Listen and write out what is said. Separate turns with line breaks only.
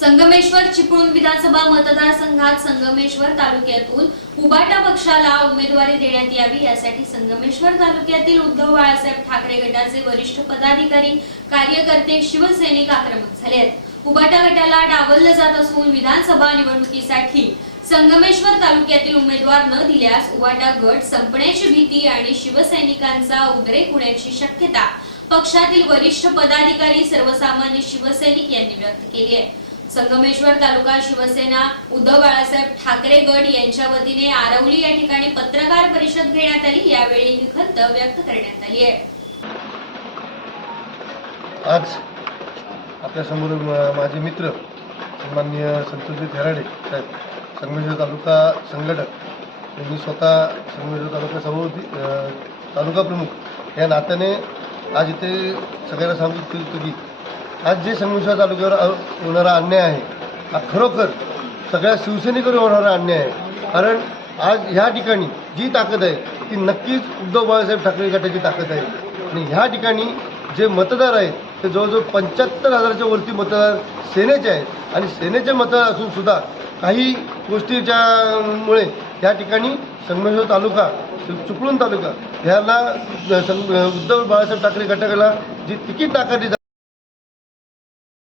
संगमेश्वर चिपळूण विधानसभा मतदारसंघात संगमेश्वर तालुक्यातून उबाटा पक्षाला उमेदवारी देण्यात यावी यासाठी संगमेश्वर तालुक्यातील उद्धव बाळासाहेब ठाकरे गटाचे वरिष्ठ पदाधिकारी कार्यकर्ते शिवसैनिक आक्रमक झाले आहेत. उबाटा गटाला डावललं जात असून विधानसभा निवडणुकीसाठी संगमेश्वर तालुक्यातील उमेदवार न दिल्यास उबाटा गट संपण्याची भीती आणि शिवसैनिकांचा उद्रेक होण्याची शक्यता पक्षातील वरिष्ठ पदाधिकारी सर्वसामान्य शिवसैनिक यांनी व्यक्त केली आहे. संगमेश्वर तालुका शिवसेना उद्धव बाळासाहेब ठाकरे गट यांच्या वतीने आरवली या ठिकाणी पत्रकार परिषद घेण्यात आली. यावेळी ही खंत व्यक्त करण्यात आली आहे.
आज आपल्यासमोर माझे मित्र सन्माननीय संतोषजी थेराडे साहेब संगमेश्वर तालुका संघटक मी स्वतः संगमेश्वर तालुका सभापती तालुका प्रमुख या नात्याने आज इथे सगळ्यांना सांगू इच्छितो की आज जे संगमेश्वर तालुक्यावर होणारा अन्याय आहे हा खरोखर सगळ्या शिवसेनेकडून होणारा अन्याय आहे. कारण आज ह्या ठिकाणी जी ताकद आहे ती नक्कीच उद्धव बाळासाहेब ठाकरे गटाची ताकद आहे. आणि ह्या ठिकाणी जे मतदार आहेत ते जवळजवळ पंच्याहत्तर हजाराच्या वरती मतदार सेनेचे आहेत. आणि सेनेचे मतदार असून सुद्धा काही गोष्टीच्यामुळे या ठिकाणी संगमेश्वर तालुका चुकळून तालुका ह्याला संग उद्धव बाळासाहेब ठाकरे गटाला जी तिकीट नाकारली